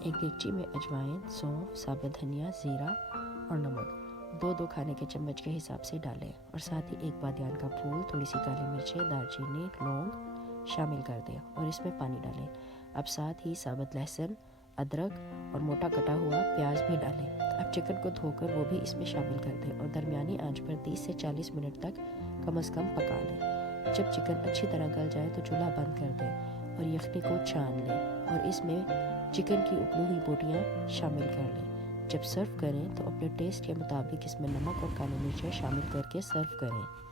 एक देगची में अजवाइन, सौंफ, साबुत धनिया, ज़ीरा और नमक 2-2 खाने के चम्मच के हिसाब से डालें और साथ ही एक बादियान का फूल, थोड़ी सी काली मिर्चें, दालचीनी, लौंग शामिल कर दें और इसमें पानी डालें। अब साथ ही साबुत लहसुन, अदरक और मोटा कटा हुआ प्याज भी डालें। अब चिकन को धोकर वो भी इसमें शामिल कर दें और दरमियानी आंच पर 30 से 40 मिनट तक कम से कम पका लें। जब चिकन अच्छी तरह गल जाए तो चूल्हा बंद कर दें और यखनी को छान लें और इसमें चिकन की उबली हुई बोटियाँ शामिल कर लें। जब सर्व करें तो अपने टेस्ट के मुताबिक इसमें नमक और काली मिर्चें शामिल करके सर्व करें।